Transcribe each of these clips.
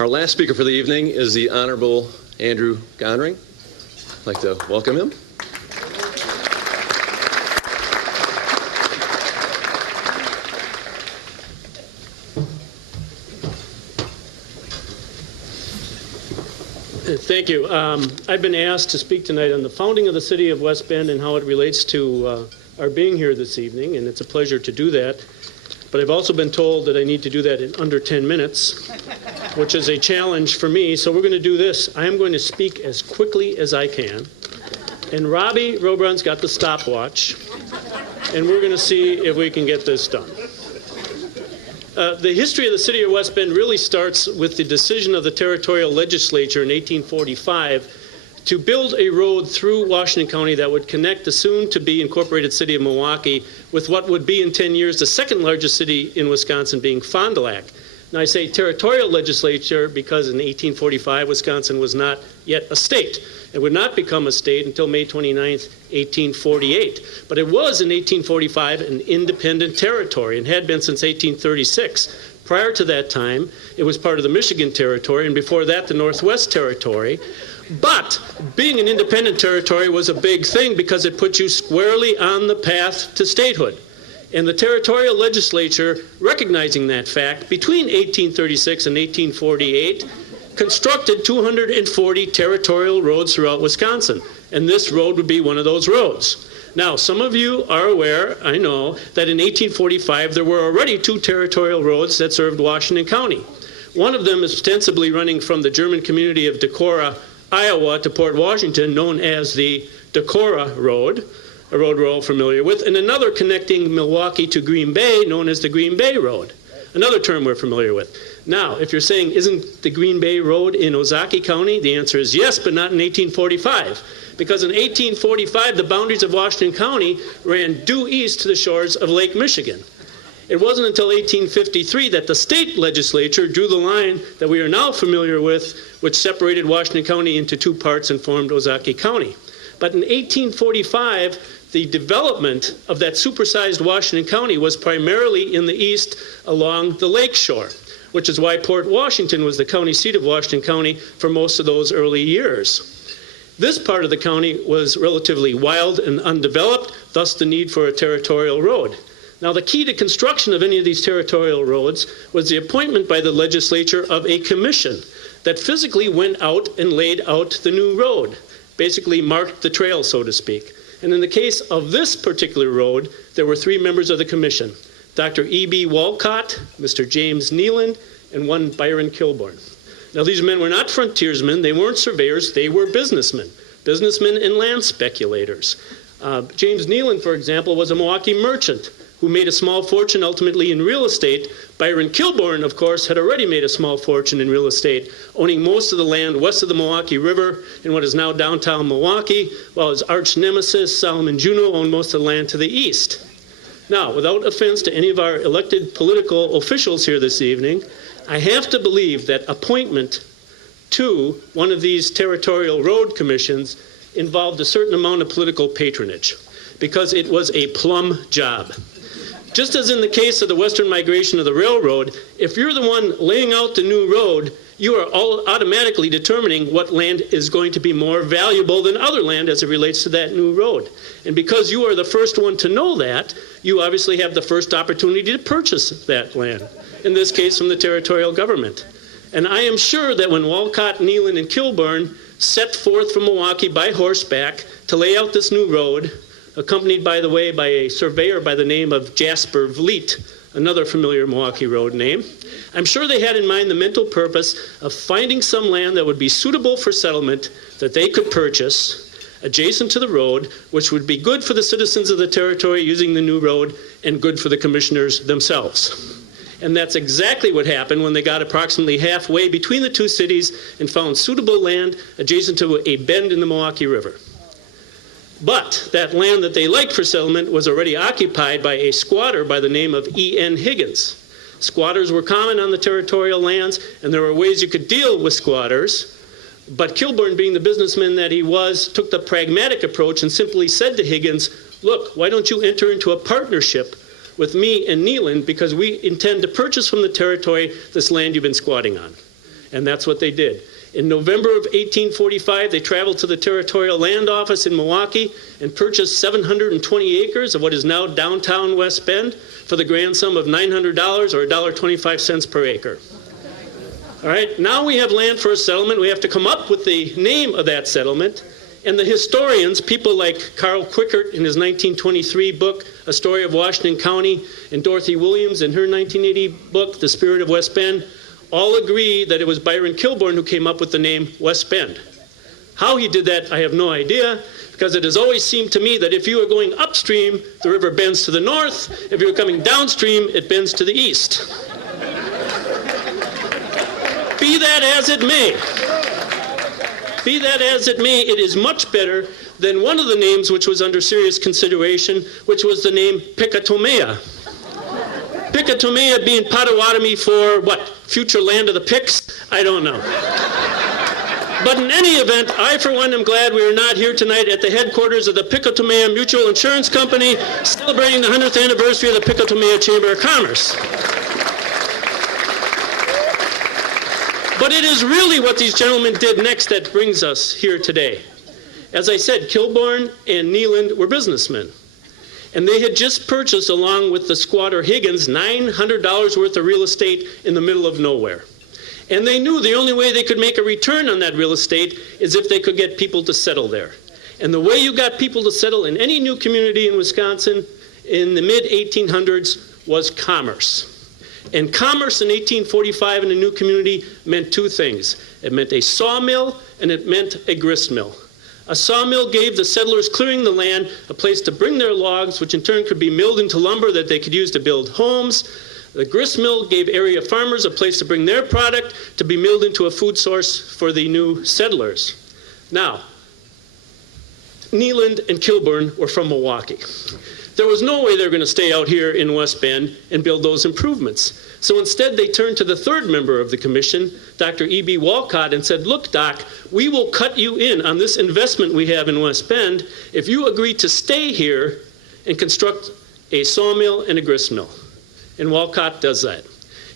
Our last speaker for the evening is the Honorable Andrew Gonring. I'd like to welcome him. Thank you. I've been asked to speak tonight on the founding of the city of West Bend and how it relates to our being here this evening, and it's a pleasure to do that. But I've also been told that I need to do that in under 10 minutes, which is a challenge for me. So we're going to do this. I am going to speak as quickly as I can. And Robbie Robron's got the stopwatch, and we're going to see if we can get this done. The history of the city of West Bend really starts with the decision of the territorial legislature in 1845 to build a road through Washington County that would connect the soon-to-be incorporated city of Milwaukee with what would be in 10 years the second largest city in Wisconsin, being Fond du Lac. Now I say territorial legislature because in 1845 Wisconsin was not yet a state. It would not become a state until May 29th, 1848. But it was in 1845 an independent territory and had been since 1836. Prior to that time, it was part of the Michigan Territory, and before that, the Northwest Territory. But being an independent territory was a big thing because it put you squarely on the path to statehood. And the territorial legislature, recognizing that fact, between 1836 and 1848, constructed 240 territorial roads throughout Wisconsin. And this road would be one of those roads. Now, some of you are aware, I know, that in 1845 there were already 2 territorial roads that served Washington County. One of them is ostensibly running from the German community of Decorah, Iowa to Port Washington, known as the Decorah Road, a road we're all familiar with, and another connecting Milwaukee to Green Bay, known as the Green Bay Road, another term we're familiar with. Now, if you're saying, isn't the Green Bay Road in Ozaukee County? The answer is yes, but not in 1845. Because in 1845, the boundaries of Washington County ran due east to the shores of Lake Michigan. It wasn't until 1853 that the state legislature drew the line that we are now familiar with, which separated Washington County into 2 parts and formed Ozaukee County. But in 1845, the development of that supersized Washington County was primarily in the east along the lake shore, which is why Port Washington was the county seat of Washington County for most of those early years. This part of the county was relatively wild and undeveloped, thus the need for a territorial road. Now, the key to construction of any of these territorial roads was the appointment by the legislature of a commission that physically went out and laid out the new road, basically marked the trail, so to speak. And in the case of this particular road, there were 3 members of the commission: Dr. E.B. Walcott, Mr. James Neeland, and one Byron Kilbourne. Now, these men were not frontiersmen, they weren't surveyors, they were businessmen and land speculators. James Neeland, for example, was a Milwaukee merchant who made a small fortune ultimately in real estate. Byron Kilbourne, of course, had already made a small fortune in real estate, owning most of the land west of the Milwaukee River in what is now downtown Milwaukee, while his arch nemesis, Solomon Juneau, owned most of the land to the east. Now, without offense to any of our elected political officials here this evening, I have to believe that appointment to one of these territorial road commissions involved a certain amount of political patronage, because it was a plum job. Just as in the case of the western migration of the railroad, if you're the one laying out the new road, you are all automatically determining what land is going to be more valuable than other land as it relates to that new road. And because you are the first one to know that, you obviously have the first opportunity to purchase that land, in this case from the territorial government. And I am sure that when Walcott, Neeland, and Kilbourne set forth from Milwaukee by horseback to lay out this new road, accompanied, by the way, by a surveyor by the name of Jasper Vliet, another familiar Milwaukee road name, I'm sure they had in mind the mental purpose of finding some land that would be suitable for settlement that they could purchase adjacent to the road, which would be good for the citizens of the territory using the new road and good for the commissioners themselves. And that's exactly what happened when they got approximately halfway between the 2 cities and found suitable land adjacent to a bend in the Milwaukee River. But that land that they liked for settlement was already occupied by a squatter by the name of E.N. Higgins. Squatters were common on the territorial lands, and there were ways you could deal with squatters. But Kilbourne, being the businessman that he was, took the pragmatic approach and simply said to Higgins, look, why don't you enter into a partnership with me and Neeland, because we intend to purchase from the territory this land you've been squatting on. And that's what they did. In November of 1845, they traveled to the Territorial Land Office in Milwaukee and purchased 720 acres of what is now downtown West Bend for the grand sum of $900 or $1.25 per acre. All right, now we have land for a settlement. We have to come up with the name of that settlement. And the historians, people like Carl Quickert in his 1923 book, A Story of Washington County, and Dorothy Williams in her 1980 book, The Spirit of West Bend, all agree that it was Byron Kilbourne who came up with the name West Bend. How he did that, I have no idea, because it has always seemed to me that if you are going upstream, the river bends to the north. If you're coming downstream, it bends to the east. Be that as it may. Be that as it may, it is much better than one of the names which was under serious consideration, which was the name Pikatomaea. Pikatomaea being Potawatomi for what? Future land of the Piks? I don't know. But in any event, I for one am glad we are not here tonight at the headquarters of the Pikatomaea Mutual Insurance Company celebrating the 100th anniversary of the Pikatomaea Chamber of Commerce. But it is really what these gentlemen did next that brings us here today. As I said, Kilbourne and Neeland were businessmen. And they had just purchased, along with the squatter Higgins, $900 worth of real estate in the middle of nowhere. And they knew the only way they could make a return on that real estate is if they could get people to settle there. And the way you got people to settle in any new community in Wisconsin in the mid-1800s was commerce. And commerce in 1845 in a new community meant two things. It meant a sawmill and it meant a grist mill. A sawmill gave the settlers clearing the land a place to bring their logs, which in turn could be milled into lumber that they could use to build homes. The grist mill gave area farmers a place to bring their product to be milled into a food source for the new settlers. Now, Neeland and Kilbourne were from Milwaukee. There was no way they were going to stay out here in West Bend and build those improvements. So instead, they turned to the third member of the commission, Dr. E.B. Walcott, and said, look, Doc, we will cut you in on this investment we have in West Bend if you agree to stay here and construct a sawmill and a grist mill. And Walcott does that.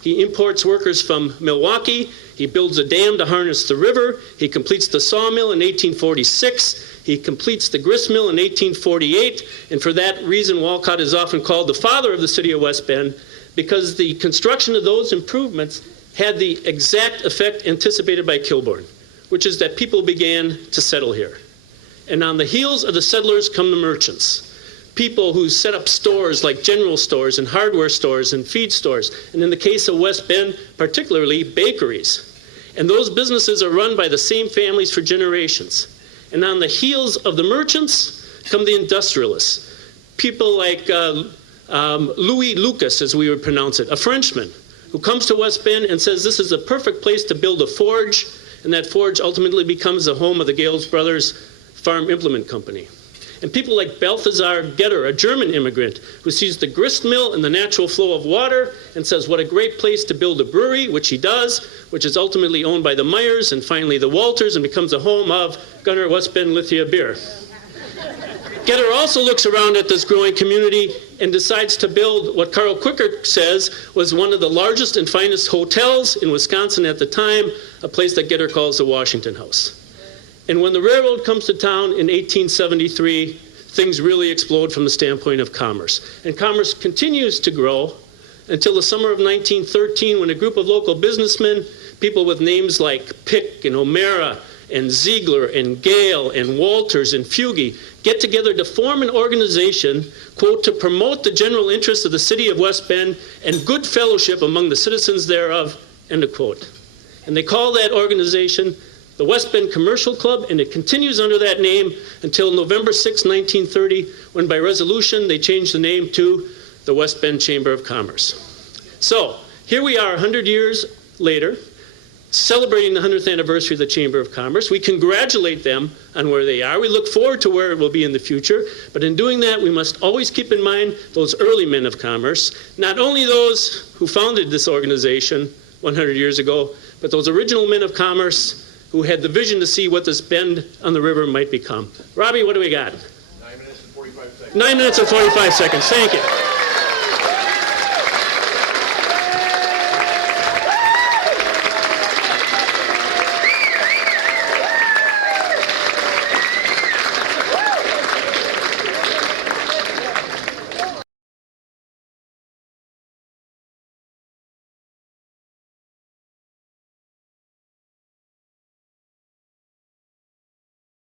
He imports workers from Milwaukee. He builds a dam to harness the river. He completes the sawmill in 1846. He completes the grist mill in 1848. And for that reason, Walcott is often called the father of the city of West Bend, because the construction of those improvements had the exact effect anticipated by Kilbourne, which is that people began to settle here. And on the heels of the settlers come the merchants. People who set up stores like general stores and hardware stores and feed stores, and in the case of West Bend, particularly bakeries. And those businesses are run by the same families for generations. And on the heels of the merchants come the industrialists. People like Louis Lucas, as we would pronounce it, a Frenchman, who comes to West Bend and says this is a perfect place to build a forge, and that forge ultimately becomes the home of the Gales Brothers Farm Implement Company. And people like Balthasar Getter, a German immigrant, who sees the grist mill and the natural flow of water and says, what a great place to build a brewery, which he does, which is ultimately owned by the Meyers and finally the Walters and becomes the home of Gunnar West Bend Lithia beer. Getter also looks around at this growing community and decides to build what Carl Quickert says was one of the largest and finest hotels in Wisconsin at the time, a place that Getter calls the Washington House. And when the railroad comes to town in 1873, things really explode from the standpoint of commerce. And commerce continues to grow until the summer of 1913, when a group of local businessmen, people with names like Pick and O'Mara and Ziegler and Gale and Walters and Fugie, get together to form an organization, quote, to promote the general interests of the city of West Bend and good fellowship among the citizens thereof, end of quote. And they call that organization the West Bend Commercial Club, and it continues under that name until November 6, 1930, when by resolution they changed the name to the West Bend Chamber of Commerce. So here we are 100 years later, celebrating the 100th anniversary of the Chamber of Commerce. We congratulate them on where they are. We look forward to where it will be in the future. But in doing that, we must always keep in mind those early men of commerce, not only those who founded this organization 100 years ago, but those original men of commerce who had the vision to see what this bend on the river might become. Robbie, what do we got? 9 minutes and 45 seconds. 9 minutes and 45 seconds. Thank you.